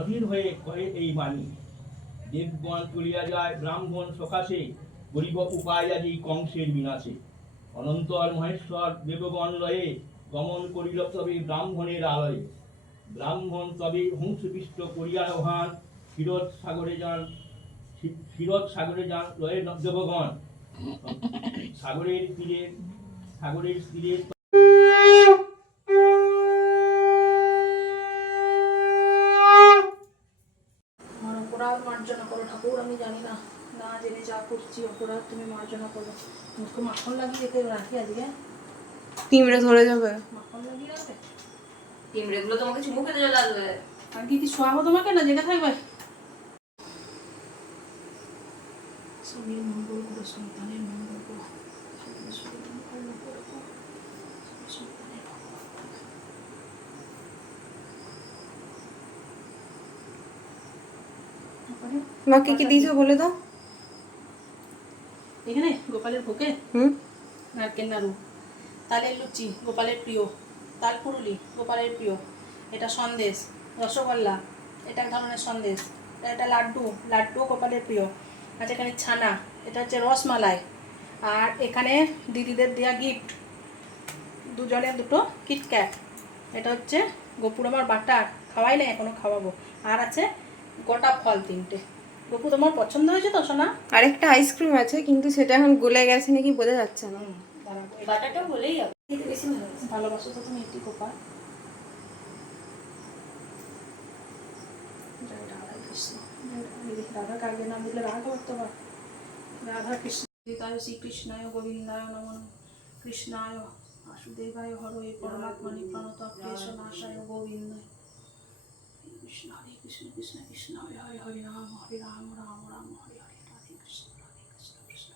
অধীর হয়ে করে এই বাণী। দেবগণ চলিয়া যায় ব্রাহ্মণ সকাশে, গরিব উপায় আজি কংসের বিনাশে। অনন্তর মহেশ্বর দেবগণ লয়ে, গমন করিল তবে ব্রাহ্মণের আলয়ে। ব্রাহ্মণ তবে হংসপিষ্ট করিয়া আহ্বান, ক্ষীরোদ সাগরে যান লয়ে দেবগণ। সাগরের তীরে অপরাধ মার্জনা করো ঠাকুর, আমি জানি না, না জেনে যা করছি অপরাধ তুমি মার্জনা করো। মুখে মাখন লাগিয়ে রেখে রাখি আজকে, তিমড়ে ধরে যাবে। মাখন লাগিয়ে রাখবে, তিমড়ে গুলো তোমাকে চুমু খেতে চলে আসবে। আর কি শোয়াবো তোমাকে না জেগে থাকবে? স্বামীর মঙ্গল করো, সন্তানের মঙ্গল করো, মাকে কি দিয়েছো বলে দাও। এখানে গোপালের ভোগে নারকেল নাড়ু, তালের লুচি গোপালের প্রিয়, তাল পুরুলি গোপালের প্রিয়, এটা সন্দেশ, রসগোল্লা এটা এক ধরনের সন্দেশ, এটা লাড্ডু গোপালের প্রিয়। আচ্ছা এখানে ছানা, এটা হচ্ছে রসমালাই, আর এখানে দিদিদের দেওয়া গিফট, দুজনে দুটো কিটক্যাট, এটা হচ্ছে গোপুর আমার বাটার, খাওয়াই নাই এখনো, খাওয়াবো। আর আছে গোটা ফল 3টে। গোপু তোমার পছন্দ হয়েছে তো সোনা? আরেকটা আইসক্রিম আছে কিন্তু সেটা এখন গলে গেছে নাকি বোঝা যাচ্ছে না। বাটারটা বলেই যাবে, বেশি ভালোবাসো তো তুমি এটি গোপাল। জয় রাধা কৃষ্ণ, রাধা কাঁদবে না বললে রাগ করতে পারে। রাধা কৃষ্ণ তাই শ্রীকৃষ্ণায় গোবিন্দায় নমঃ, কৃষ্ণায় বাসুদেবায় হরয়ে পরমাত্মনি প্রণতপ্রেশ নাশায় গোবিন্দায়। কৃষ্ণ হরে কৃষ্ণ কৃষ্ণ কৃষ্ণ হরে হরে, হরে রাম রাম রাম হরে হরে, রাধে কৃষ্ণ কৃষ্ণ কৃষ্ণ।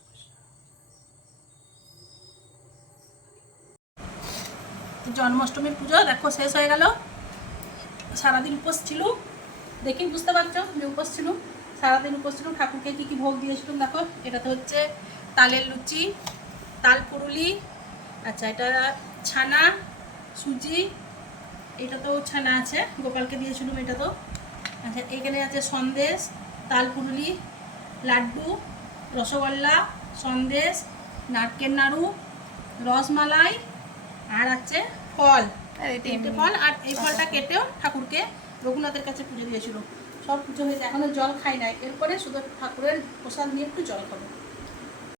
জন্মাষ্টমী পুজো দেখো শেষ হয়ে গেল, সারাদিন উপোস ছিল, দেখি বুঝতে পারছো যে উপোস ছিল, সারাদিন উপোস ছিল। ঠাকুরকে কী কী ভোগ দিয়েছিলাম দেখো, এটাতে হচ্ছে তালের লুচি, তাল পুরুলি, আচ্ছা এটা ছানা সুজি, এটা তো ছানা আছে গোপালকে দিয়েছিলাম এটা তো। আচ্ছা এখানে আছে সন্দেশ, তাল পুরুলি, লাড্ডু, রসগোল্লা, সন্দেশ, নারকেল নাড়ু, রসমালাই, আর আছে ফল, 3টে ফল। আর এই ফলটা কেটেও ঠাকুরকে রঘুনাথের কাছে পুজো দিয়েছিল। সব পুজো হয়েছে, এখনো জল খাই নাই, এরপরে শুধু ঠাকুরের প্রসাদ নিয়ে একটু জল খাবো।